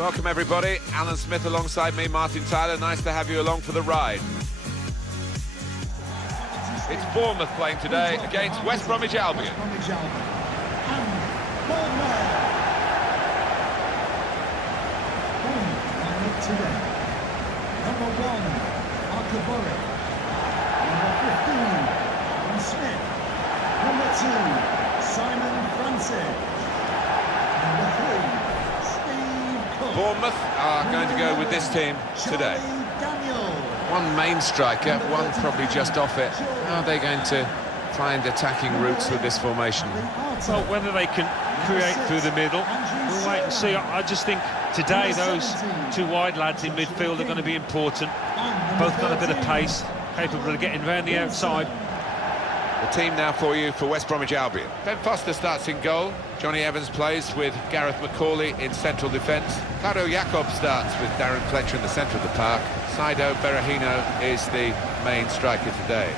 Welcome everybody, Alan Smith alongside me, Martin Tyler. Nice to have you along for the ride. It's Bournemouth playing today against West Bromwich Albion. Today. Number 1, Arcaboric. Number 15, Smith. Number 2, Simon Francis. Number 3, Steve Cook. Bournemouth are going to go with this team today. One main striker, one probably just off it. How are they going to find attacking routes with this formation? Well, whether they can create through the middle, we'll wait and see. I just think today those two wide lads in midfield are going to be important. Both got a bit of pace, capable of getting round the outside. The team now for you for West Bromwich Albion. Ben Foster starts in goal. Johnny Evans plays with Gareth McCauley in central defence. Claudio Jacob starts with Darren Fletcher in the centre of the park. Saido Berahino is the main striker today.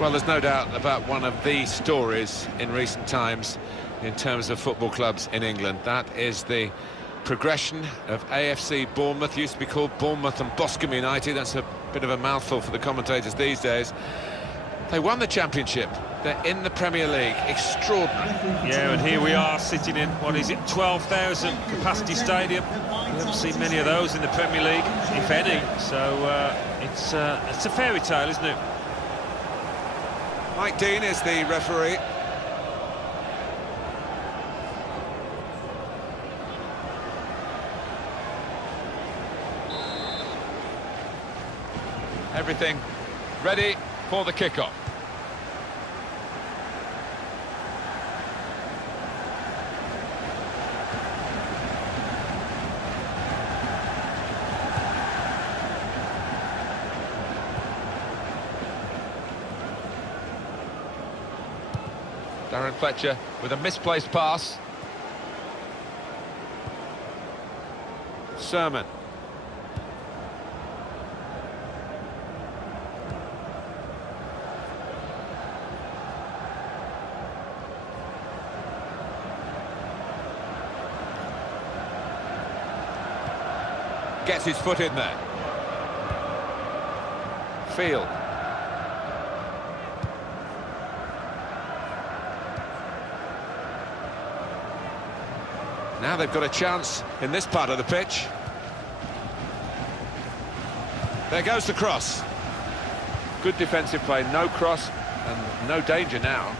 Well, there's no doubt about one of the stories in recent times in terms of football clubs in England. That is the progression of AFC Bournemouth. Used to be called Bournemouth and Boscombe United. That's a bit of a mouthful for the commentators these days. They won the championship. They're in the Premier League. Extraordinary. Yeah, and here we are sitting in, what is it, 12,000 capacity stadium. We haven't seen many of those in the Premier League, if any. So it's a fairy tale, isn't it? Mike Dean is the referee. Everything ready for the kickoff. Darren Fletcher with a misplaced pass. Sermon. Gets his foot in there. Field. Now they've got a chance in this part of the pitch. There goes the cross. Good defensive play, no cross and no danger now.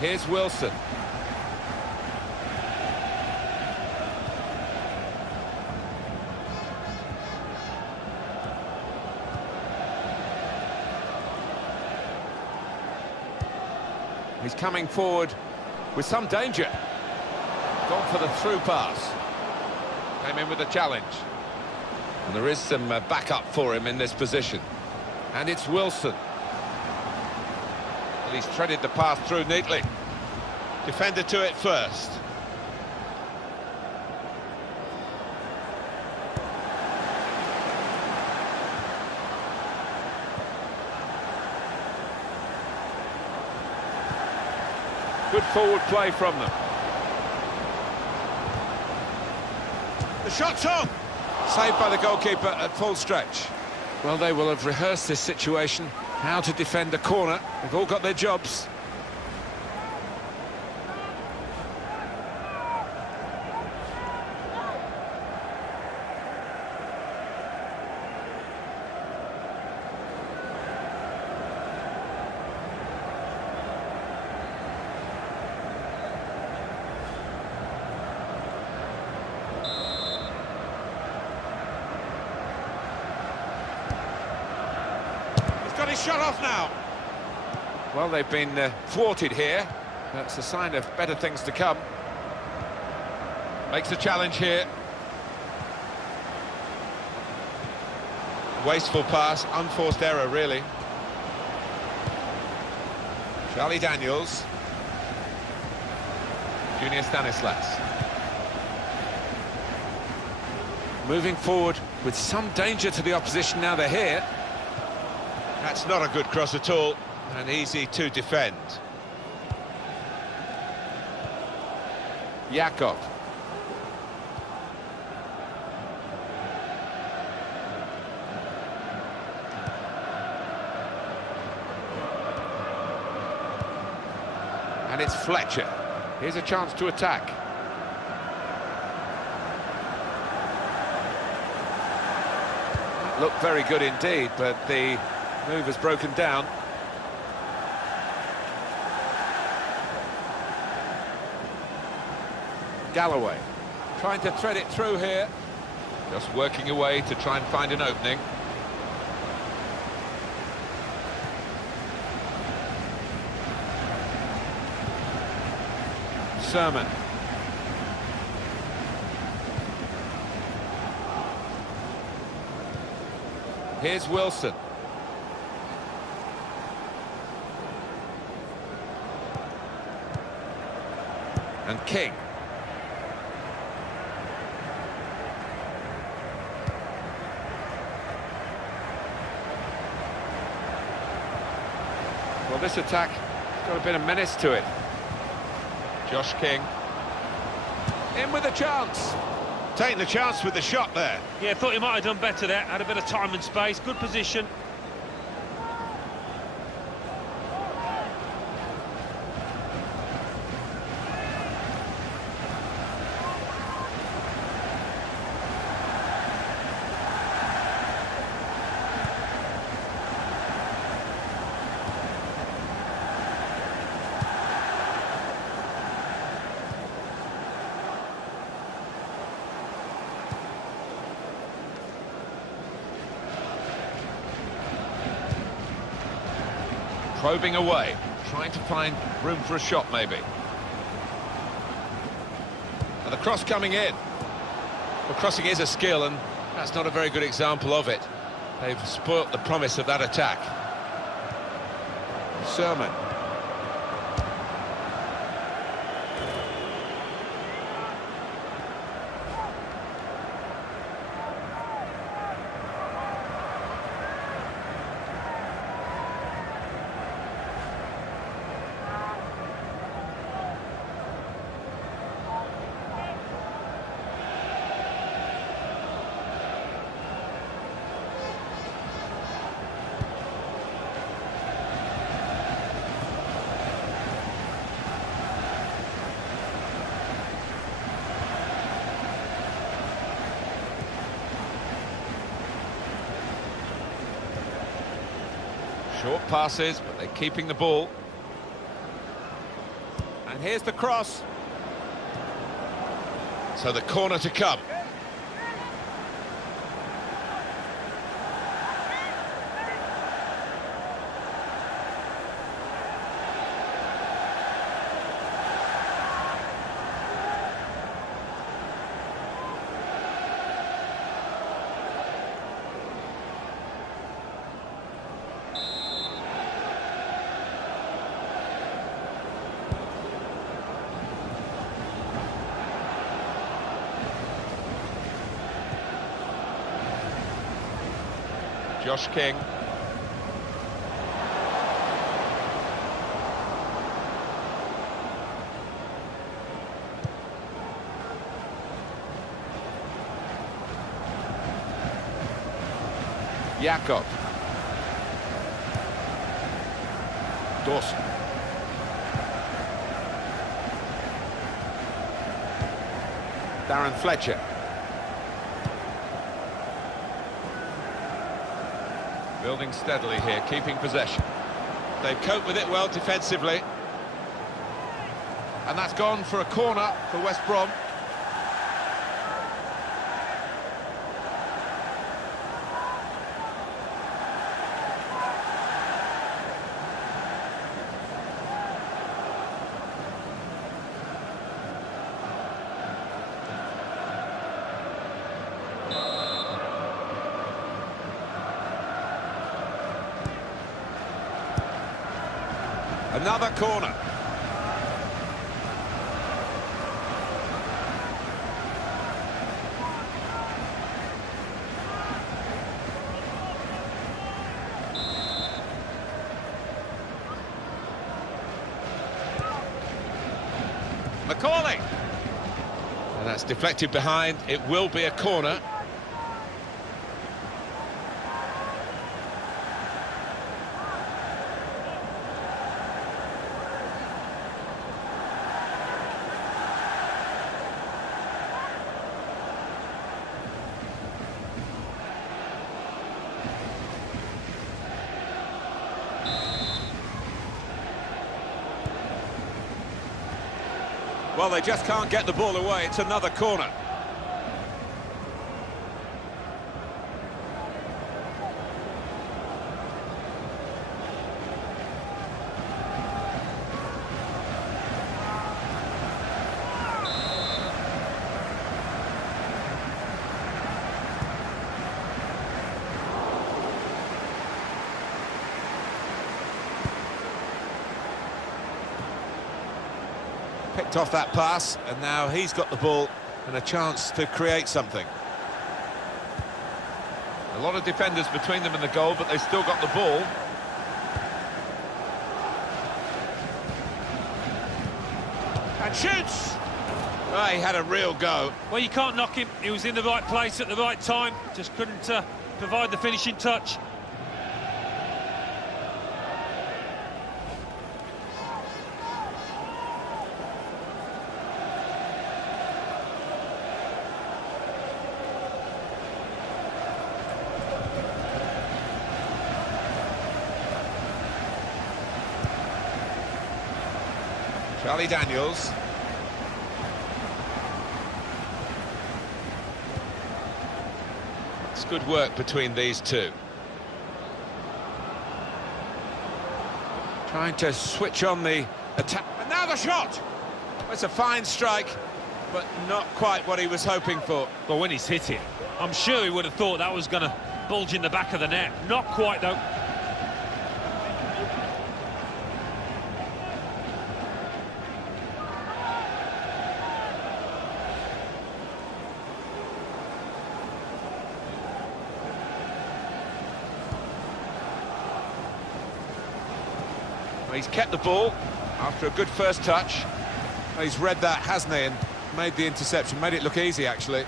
Here's Wilson. He's coming forward with some danger. Gone for the through pass. Came in with a challenge. And there is some backup for him in this position. And it's Wilson. Well, he's threaded the pass through neatly. Defender to it first. Good forward play from them. The shot's on! Saved by the goalkeeper at full stretch. Well, they will have rehearsed this situation, how to defend a corner. They've all got their jobs. Got his shot off now. Well, they've been thwarted here. That's a sign of better things to come. Makes a challenge here. Wasteful pass, unforced error, really. Charlie Daniels. Junior Stanislas. Moving forward with some danger to the opposition now they're here. That's not a good cross at all, and easy to defend. Jakob. And it's Fletcher. Here's a chance to attack. Looked very good indeed, but the move has broken down. Galloway trying to thread it through here. Just working away to try and find an opening. Sermon. Here's Wilson. And King. Well, this attack has got a bit of menace to it. Josh King. In with a chance. Taking the chance with the shot there. Yeah, thought he might have done better there. Had a bit of time and space. Good position. Probing away, trying to find room for a shot maybe. And the cross coming in. Well, crossing is a skill, and that's not a very good example of it. They've spoilt the promise of that attack. Sermon. Short passes, but they're keeping the ball. And here's the cross. So the corner to come. Josh King. Jakob. Dawson. Darren Fletcher. Building steadily here, keeping possession. They've coped with it well defensively. And that's gone for a corner for West Brom. Another corner. Macaulay. And that's deflected behind. It will be a corner. Well, they just can't get the ball away. It's another corner. Picked off that pass, and now he's got the ball and a chance to create something. A lot of defenders between them and the goal, but they've still got the ball. And shoots! Oh, he had a real go. Well, you can't knock him. He was in the right place at the right time. Just couldn't provide the finishing touch. Charlie Daniels. It's good work between these two. Trying to switch on the attack. And now the shot! It's a fine strike, but not quite what he was hoping for. Well, when he's hit it, I'm sure he would have thought that was going to bulge in the back of the net. Not quite, though. He's kept the ball after a good first touch. He's read that, hasn't he, and made the interception, made it look easy, actually.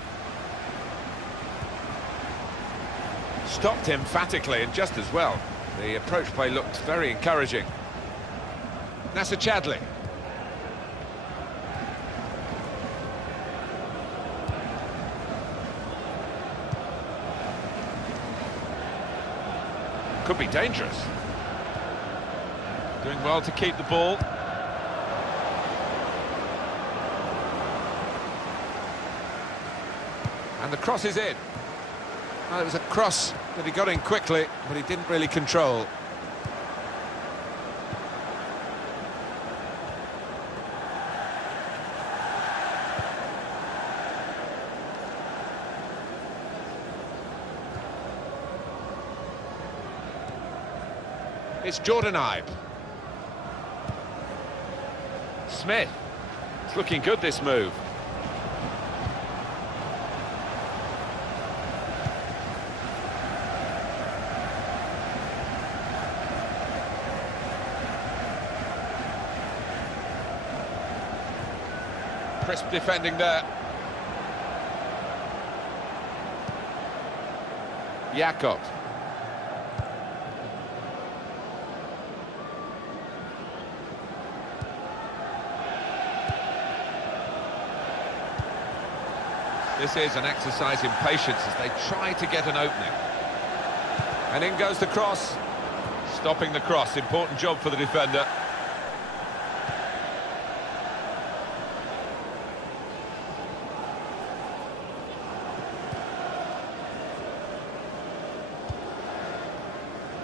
Stopped him emphatically and just as well. The approach play looked very encouraging. Nasser Chadli. Could be dangerous. Doing well to keep the ball. And the cross is in. Well, it was a cross that he got in quickly, but he didn't really control. It's Jordan Ibe. Smith. It's looking good, this move. Crisp defending there. Jakob. This is an exercise in patience as they try to get an opening. And in goes the cross. Stopping the cross, important job for the defender.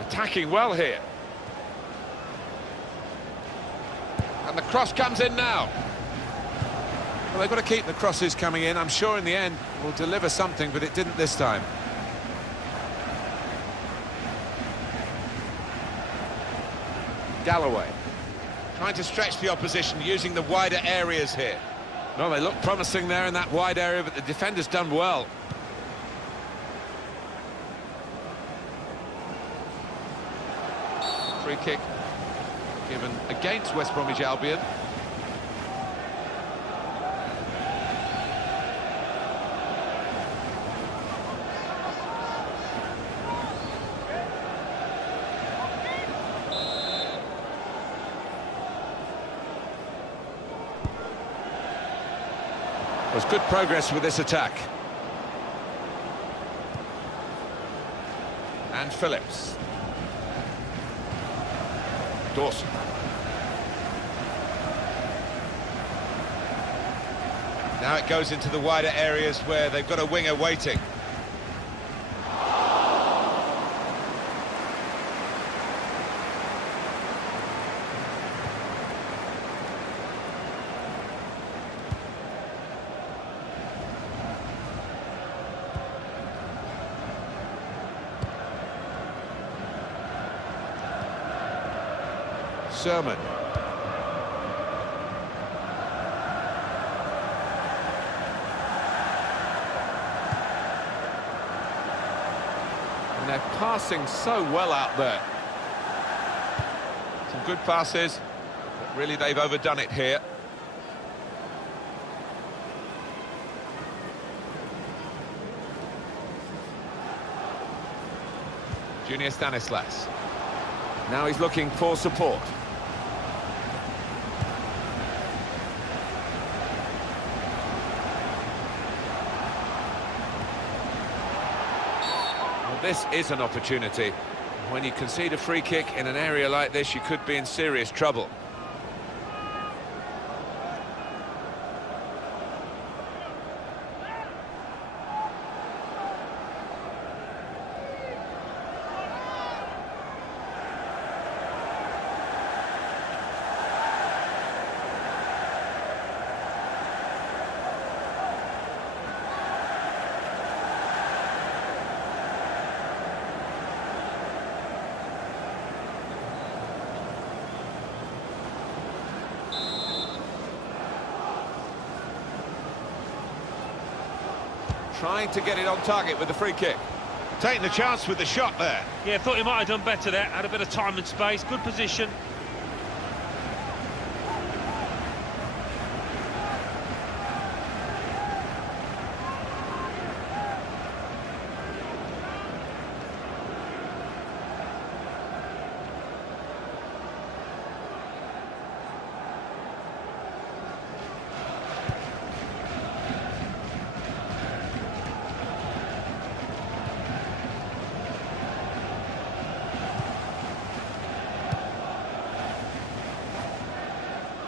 Attacking well here. And the cross comes in now. Well, they've got to keep the crosses coming in. I'm sure in the end will deliver something, but it didn't this time. Galloway. Trying to stretch the opposition, using the wider areas here. Well, they look promising there in that wide area, but the defender's done well. Free kick given against West Bromwich Albion. Was good progress with this attack. And Phillips. Dawson. Now it goes into the wider areas where they've got a winger waiting. Sermon. And they're passing so well out there. Some good passes, but really they've overdone it here. Junior Stanislas. Now he's looking for support. This is an opportunity. When you concede a free kick in an area like this, you could be in serious trouble. Trying to get it on target with the free kick. Taking the chance with the shot there. Yeah, thought he might have done better there. Had a bit of time and space. Good position.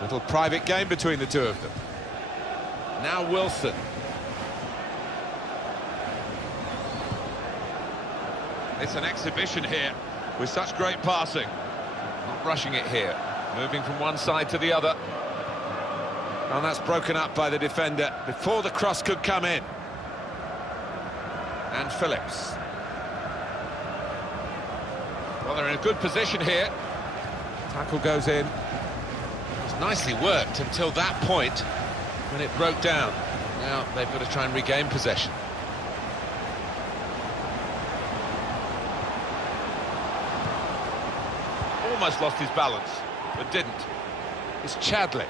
Little private game between the two of them. Now Wilson. It's an exhibition here with such great passing. Not rushing it here. Moving from one side to the other. And that's broken up by the defender before the cross could come in. And Phillips. Well, they're in a good position here. Tackle goes in. Nicely worked until that point when it broke down. Now they've got to try and regain possession. Almost lost his balance, but didn't. It's Chadley.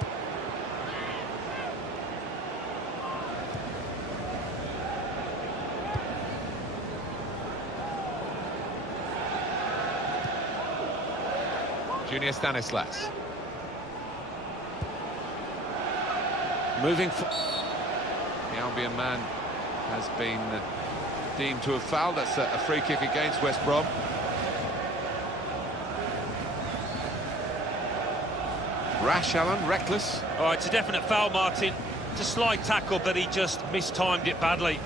Junior Stanislas. Moving for... The Albion man has been deemed to have fouled. That's a free kick against West Brom. Rash, Alan, reckless. Oh, it's a definite foul, Martin. It's a slight tackle, but he just mistimed it badly.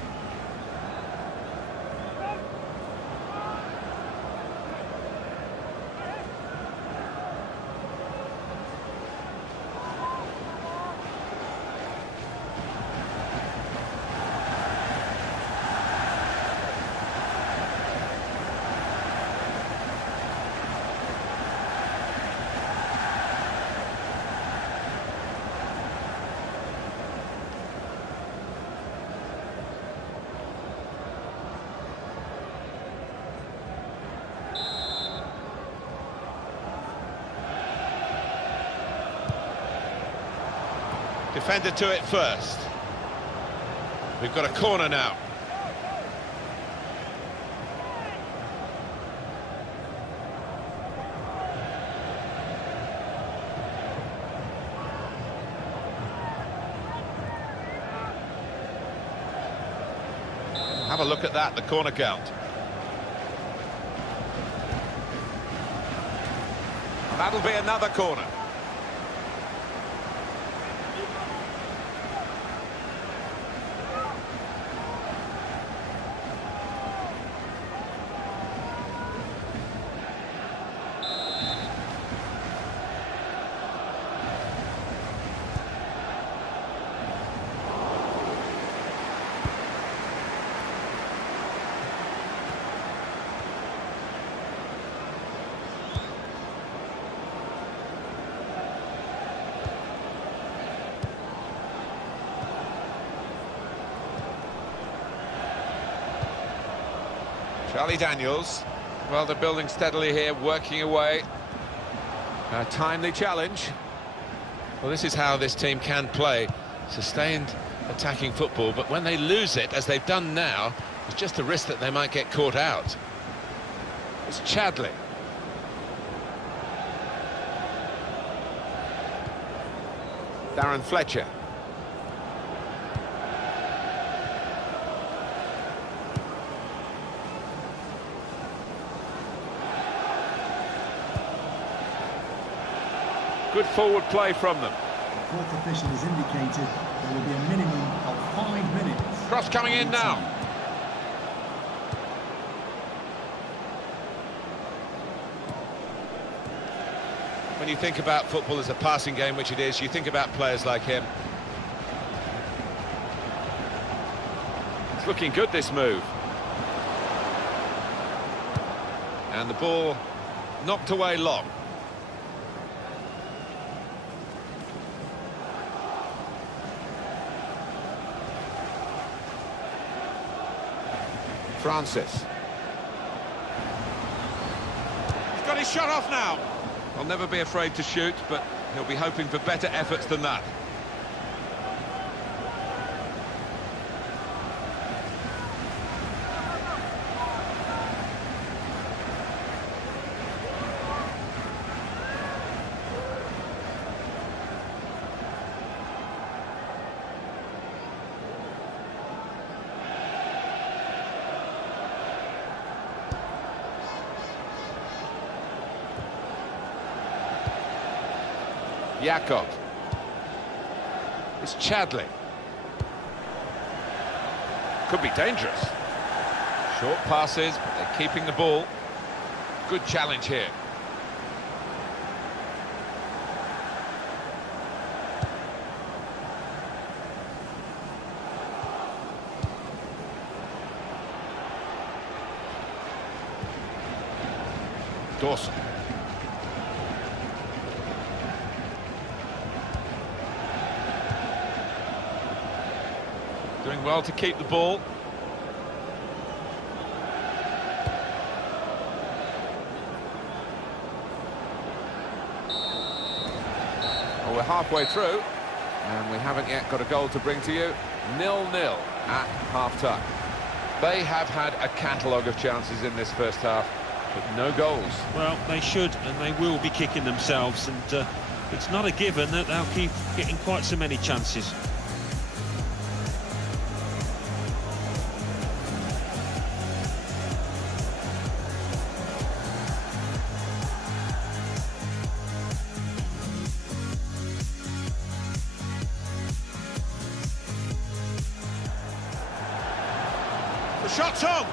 Defender to it first. We've got a corner now. Have a look at that, the corner count. That'll be another corner. Charlie Daniels. Well, they're building steadily here, working away. A timely challenge. Well, this is how this team can play. Sustained attacking football, but when they lose it, as they've done now, it's just a risk that they might get caught out. It's Chadley. Darren Fletcher. Good forward play from them. The fourth official has indicated there will be a minimum of 5 minutes. Cross coming in now. When you think about football as a passing game, which it is, you think about players like him. It's looking good, this move. And the ball knocked away long. Francis. He's got his shot off now. I'll never be afraid to shoot, but he'll be hoping for better efforts than that. Jakob. It's Chadley. Could be dangerous. Short passes, but they're keeping the ball. Good challenge here. Dawson. Doing well to keep the ball. Well, we're halfway through, and we haven't yet got a goal to bring to you. 0-0 at half-time. They have had a catalogue of chances in this first half, but no goals. Well, they should, and they will be kicking themselves, and it's not a given that they'll keep getting quite so many chances. The shot's on!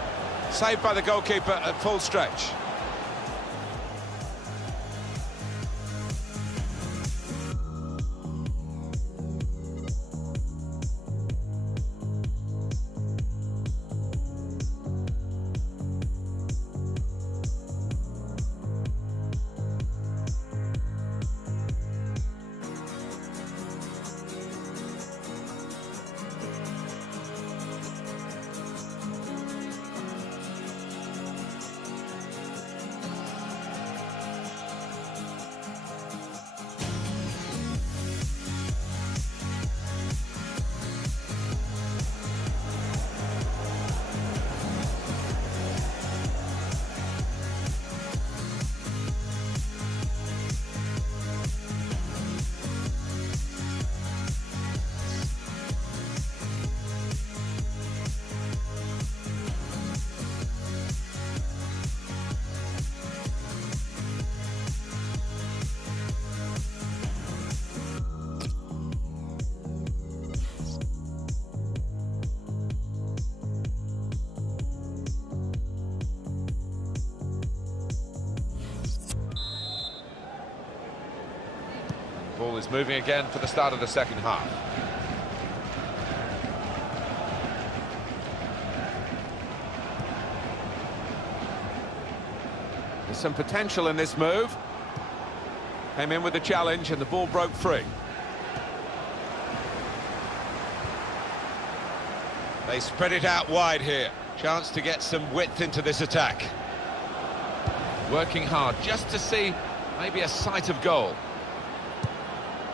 Saved by the goalkeeper at full stretch. ball is moving again for the start of the second half. There's some potential in this move. Came in with the challenge and the ball broke free. They spread it out wide here. Chance to get some width into this attack. Working hard just to see maybe a sight of goal.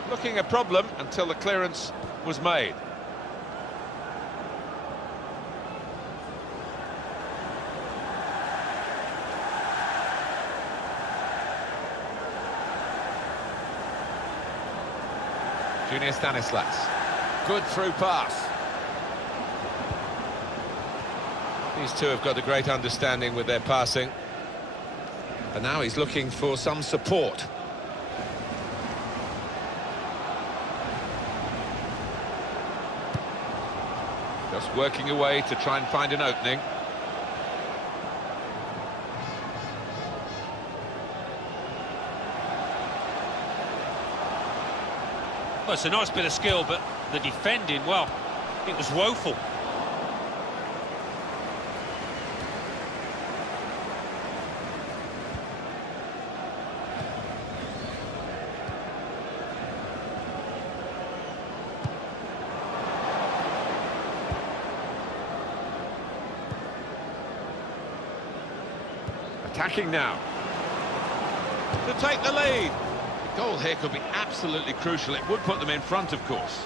Looking a problem until the clearance was made. Junior Stanislas. Good through pass. These two have got a great understanding with their passing. And now he's looking for some support. Just working away to try and find an opening. Well, it's a nice bit of skill, but the defending, well, it was woeful. Attacking now. To take the lead. The goal here could be absolutely crucial. It would put them in front, of course.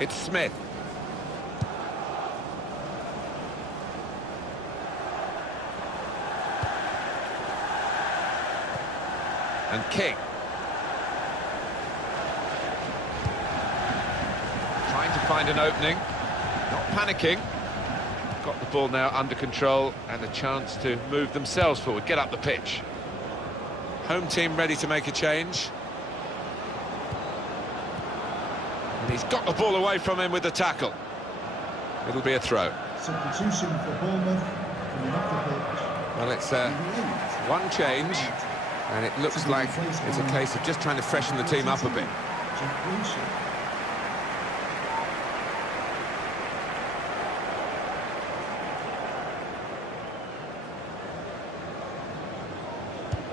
It's Smith. And King. Trying to find an opening. Not panicking. Got the ball now under control and a chance to move themselves forward, get up the pitch. Home team ready to make a change. And he's got the ball away from him with the tackle. It'll be a throw. Substitution for Bournemouth coming off the pitch. Well, it's one change, and it looks like it's a case of just trying to freshen the team up a bit.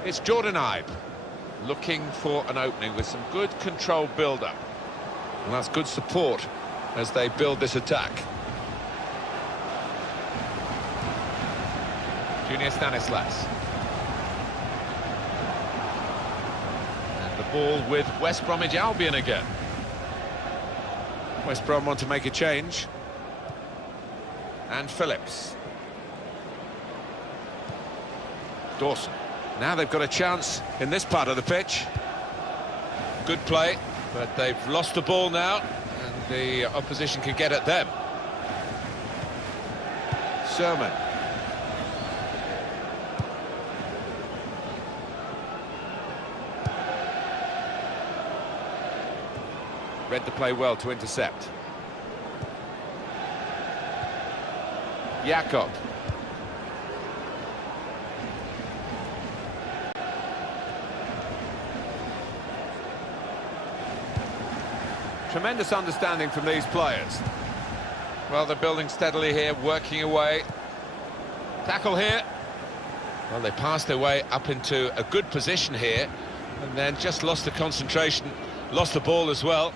It's Jordan Ibe looking for an opening with some good controlled build-up. And that's good support as they build this attack. Junior Stanislas. And the ball with West Bromwich Albion again. West Brom want to make a change. And Phillips. Dawson. Now they've got a chance in this part of the pitch. Good play. But they've lost the ball now, and the opposition can get at them. Sermon. Read the play well to intercept. Jakob. Tremendous understanding from these players. Well, they're building steadily here, working away. Tackle here. Well, they passed their way up into a good position here, and then just lost the concentration, lost the ball as well.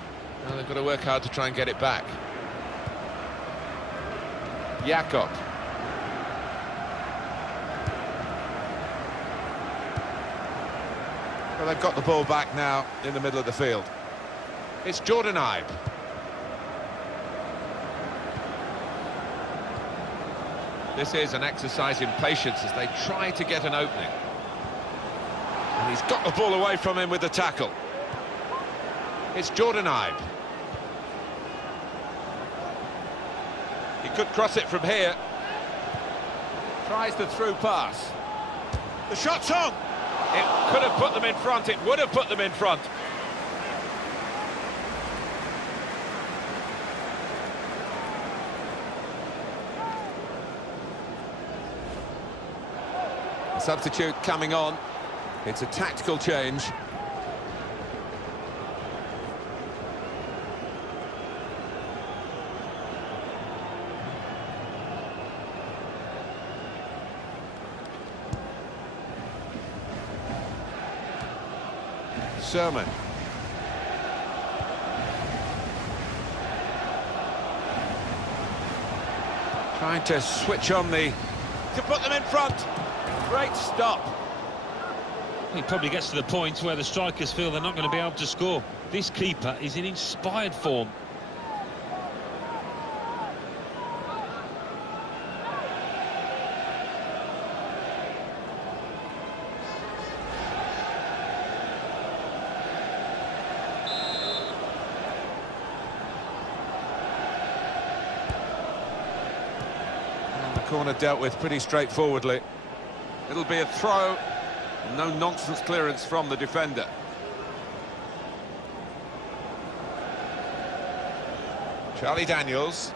Now they've got to work hard to try and get it back. Jakob. Well, they've got the ball back now in the middle of the field. It's Jordan Ibe. This is an exercise in patience as they try to get an opening. And he's got the ball away from him with the tackle. It's Jordan Ibe. He could cross it from here. Tries the through pass. The shot's on! It could have put them in front, it would have put them in front. A substitute coming on. It's a tactical change. Sermon. Trying to switch on to put them in front. Great stop. He probably gets to the point where the strikers feel they're not going to be able to score. This keeper is in inspired form. Corner dealt with pretty straightforwardly. It'll be a throw, no nonsense clearance from the defender. Charlie Daniels.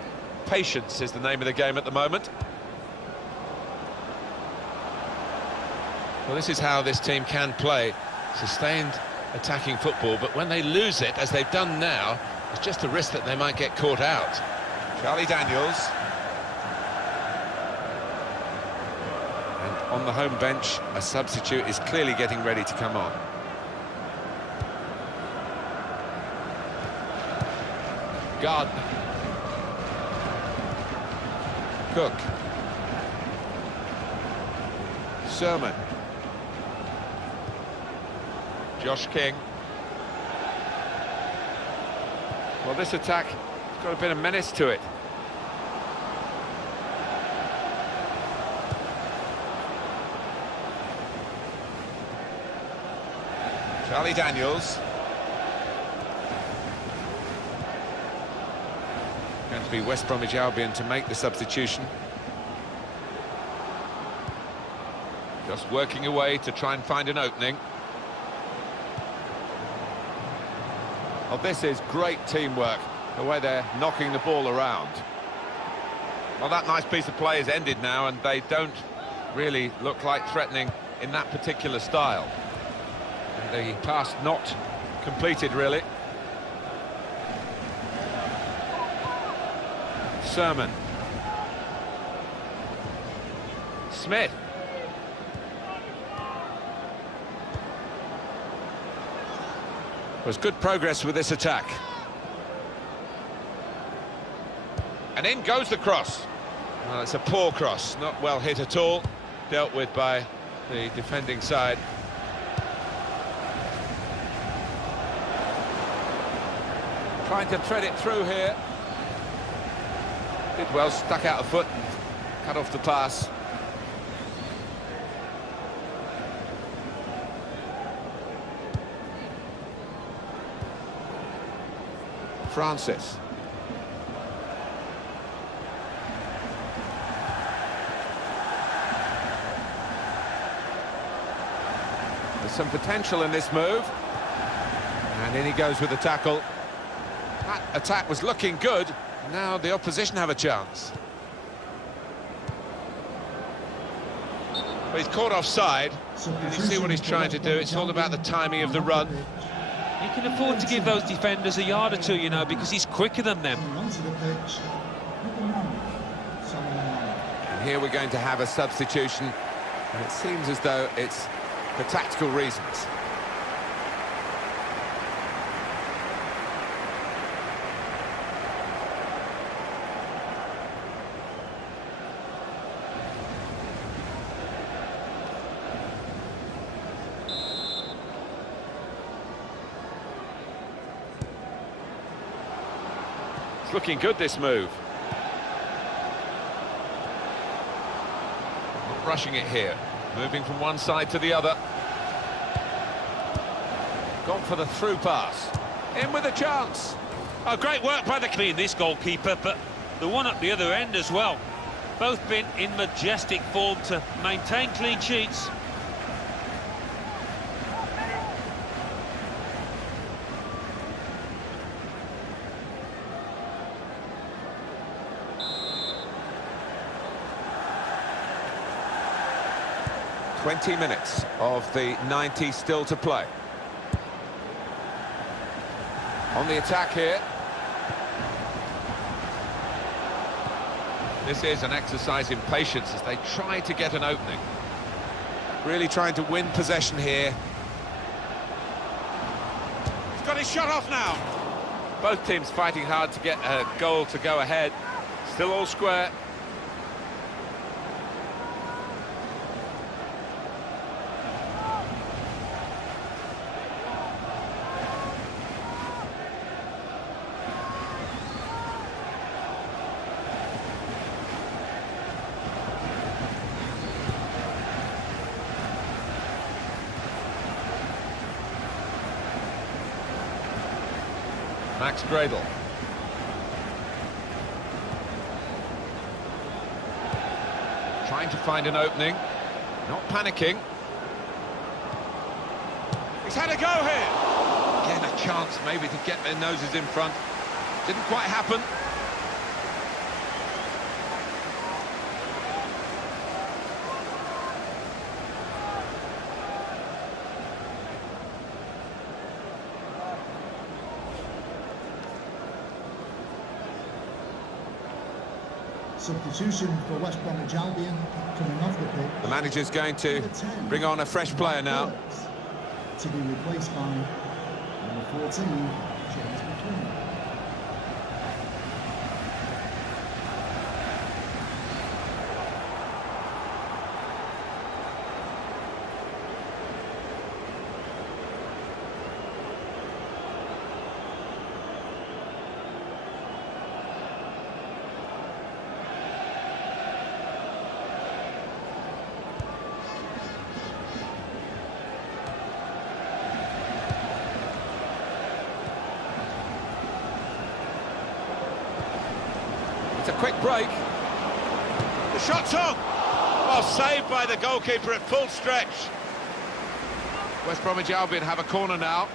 Patience is the name of the game at the moment. Well, this is how this team can play. Sustained attacking football, but when they lose it, as they've done now, it's just a risk that they might get caught out. Charlie Daniels. On the home bench, a substitute is clearly getting ready to come on. Gardner. Cook. Sermon. Josh King. Well, this attack has got a bit of menace to it. Charlie Daniels. Going to be West Bromwich Albion to make the substitution. Just working away to try and find an opening. Well, this is great teamwork, the way they're knocking the ball around. Well, that nice piece of play has ended now, and they don't really look like threatening in that particular style. The pass not completed, really. Sermon. Smith. Was good progress with this attack. And in goes the cross. Well, it's a poor cross, not well hit at all. Dealt with by the defending side. Trying to thread it through here. Did well, stuck out a foot, cut off the pass. Francis. There's some potential in this move. And in he goes with the tackle. That attack was looking good. Now the opposition have a chance. But he's caught offside. And you see what he's trying to do. It's all about the timing of the run. He can afford to give those defenders a yard or two, you know, because he's quicker than them. And here we're going to have a substitution. And it seems as though it's for tactical reasons. It's looking good, this move. Not rushing it here. Moving from one side to the other. Gone for the through pass. In with a chance. Oh, great work by the clean, this goalkeeper, but the one up the other end as well. Both been in majestic form to maintain clean sheets. Minutes of the 90 still to play. On the attack here. This is an exercise in patience as they try to get an opening. Really trying to win possession here. He's got his shot off now. Both teams fighting hard to get a goal to go ahead. Still all square. Max Gradle. Trying to find an opening, not panicking. He's had a go here. Again, a chance maybe to get their noses in front. Didn't quite happen. Substitution for West Bromwich Albion coming off the pitch. The manager's going to bring on a fresh player now. To be replaced by number 14, James McLean. A quick break. The shot's on. Well, saved by the goalkeeper at full stretch. West Bromwich Albion have a corner now.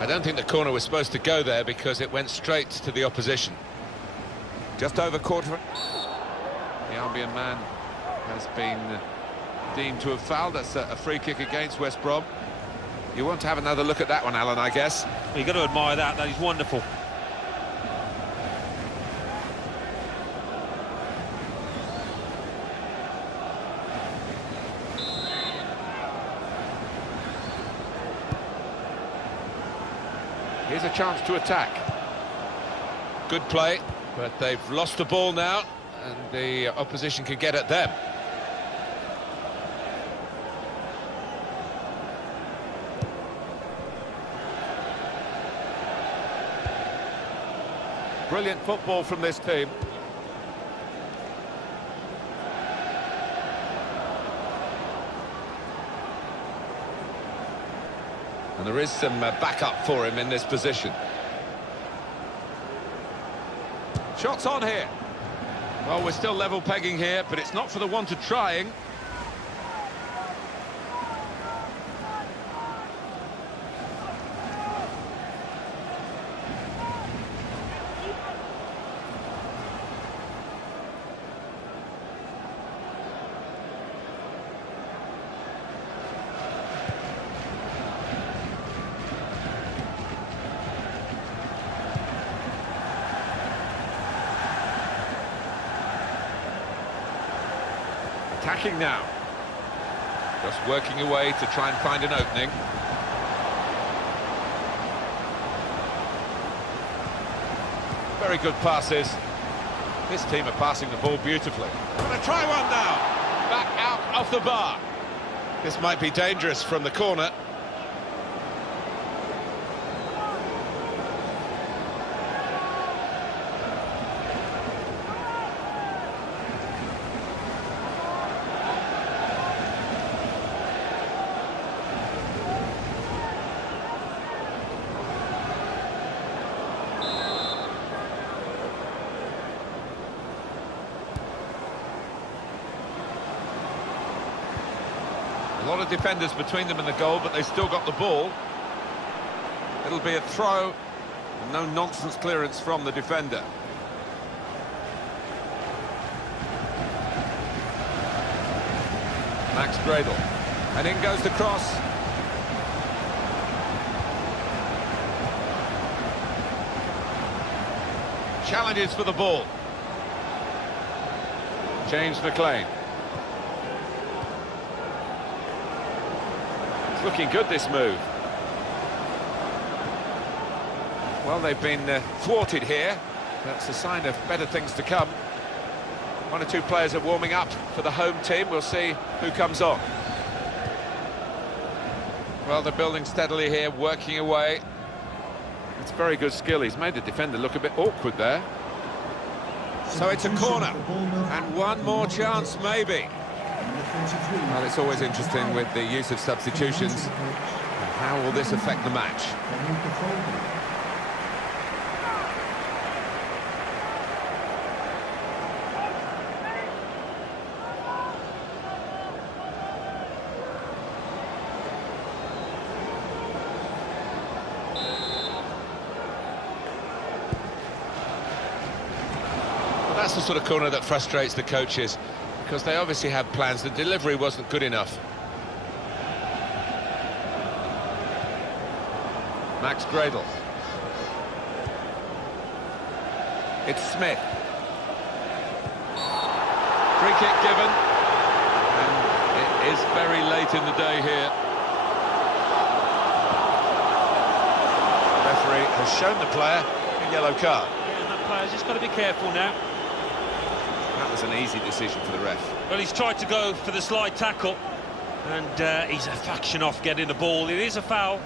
I don't think the corner was supposed to go there because it went straight to the opposition. Just over quarter. The Albion man has been deemed to have fouled. That's a free kick against West Brom. You want to have another look at that one, Alan, I guess. Well, you've got to admire that. That is wonderful. Here's a chance to attack. Good play, but they've lost the ball now, and the opposition can get at them. Brilliant football from this team. And there is some backup for him in this position. Shots on here. Well, we're still level pegging here, but it's not for the want of trying. Attacking now. Just working away to try and find an opening. Very good passes. This team are passing the ball beautifully. Gonna try one now. Back out off the bar. This might be dangerous from the corner. A lot of defenders between them and the goal, but they've still got the ball. It'll be a throw. No nonsense clearance from the defender. Max Gradle. And in goes the cross. Challenges for the ball. James McLean. It's looking good, this move. Well, they've been thwarted here. That's a sign of better things to come. One or two players are warming up for the home team. We'll see who comes on. Well, they're building steadily here, working away. It's very good skill. He's made the defender look a bit awkward there. So it's a corner. And one more chance, maybe. Well, it's always interesting with the use of substitutions. And how will this affect the match? That's the sort of corner that frustrates the coaches, because they obviously had plans. The delivery wasn't good enough. Max Gradle. It's Smith. Free kick given. And it is very late in the day here. The referee has shown the player a yellow card. Yeah, and that player's just got to be careful now. That was an easy decision for the ref. Well, he's tried to go for the slide tackle, and he's a fraction off getting the ball. It is a foul.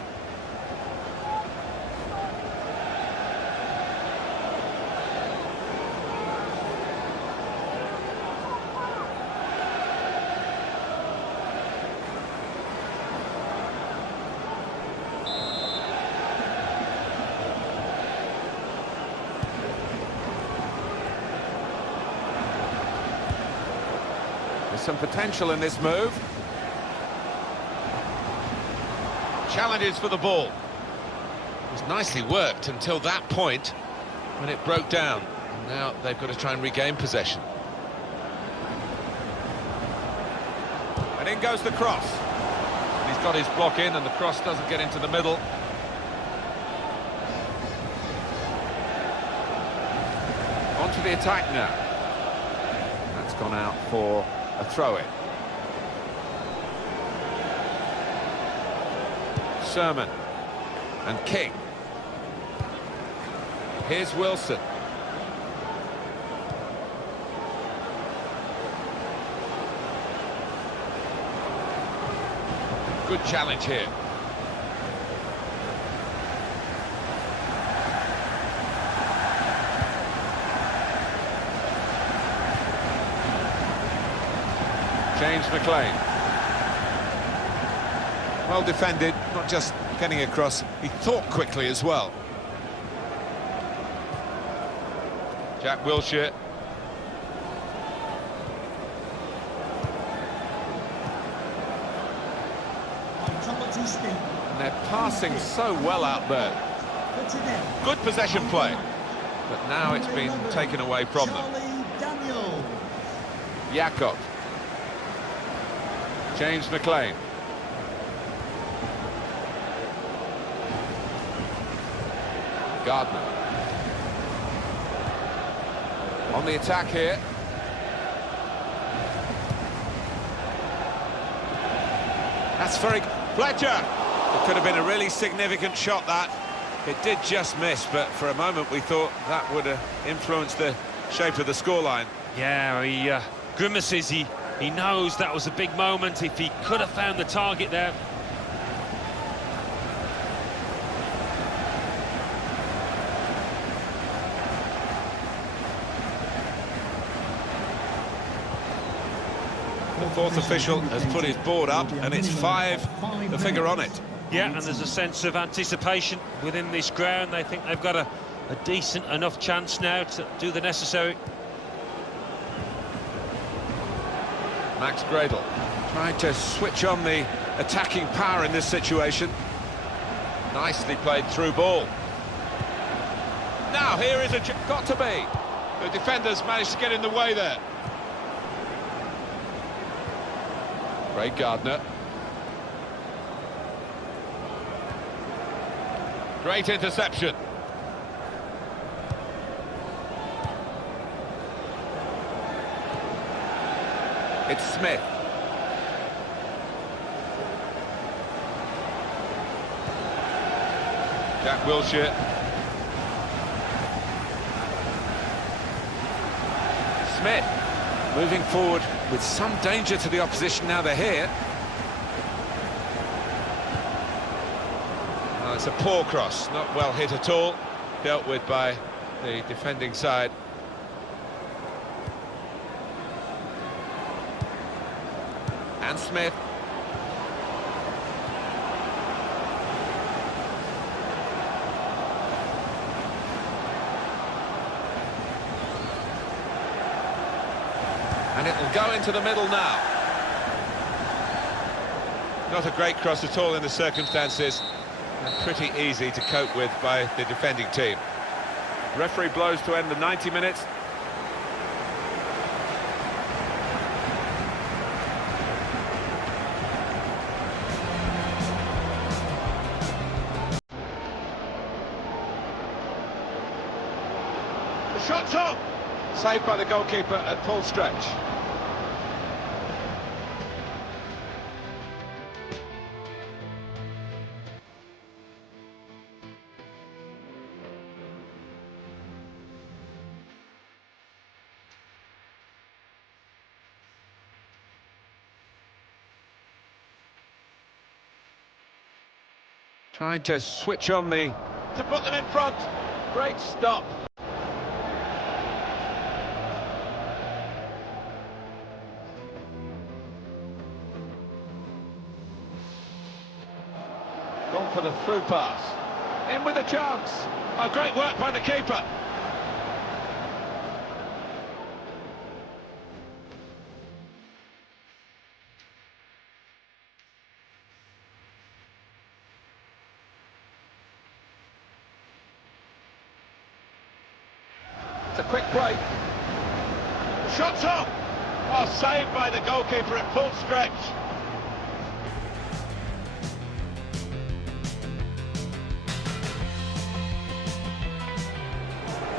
Some potential in this move. Challenges for the ball. It was nicely worked until that point when it broke down. And now they've got to try and regain possession. And in goes the cross. He's got his block in and the cross doesn't get into the middle. On to the attack now. That's gone out for a throw-in. Sermon and King. Here's Wilson. Good challenge here. James McLean. Well defended, not just getting across, he thought quickly as well. Jack Wilshere. And they're passing so well out there. Good possession play, but now it's been taken away from them. Jakob. James McLean. Gardner. On the attack here. That's very... Fletcher! It could have been a really significant shot, that. It did just miss, but for a moment we thought that would have influenced the shape of the scoreline. Yeah, he grimaces. He knows that was a big moment. If he could have found the target there. The fourth official has put his board up, and it's 5, the figure on it. Yeah, and there's a sense of anticipation within this ground. They think they've got a decent enough chance now to do the necessary. Max Gradle trying to switch on the attacking power in this situation. Nicely played through ball. Now here is got to be. The defenders managed to get in the way there. Ray Gardner. Great interception. It's Smith. Jack Wilshere. Smith moving forward with some danger to the opposition now they're here. Oh, it's a poor cross, not well hit at all, dealt with by the defending side. And Smith. And it'll go into the middle now. Not a great cross at all in the circumstances, and pretty easy to cope with by the defending team. Referee blows to end the 90 minutes. The shot's on! Saved by the goalkeeper at full stretch. Trying to switch on to put them in front. Great stop. Gone for the through pass. In with a chance. Oh, great work by the keeper. It's a quick break. The shot's on. Oh, saved by the goalkeeper at full stretch.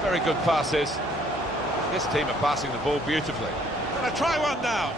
Very good passes. This team are passing the ball beautifully. Gonna try one now.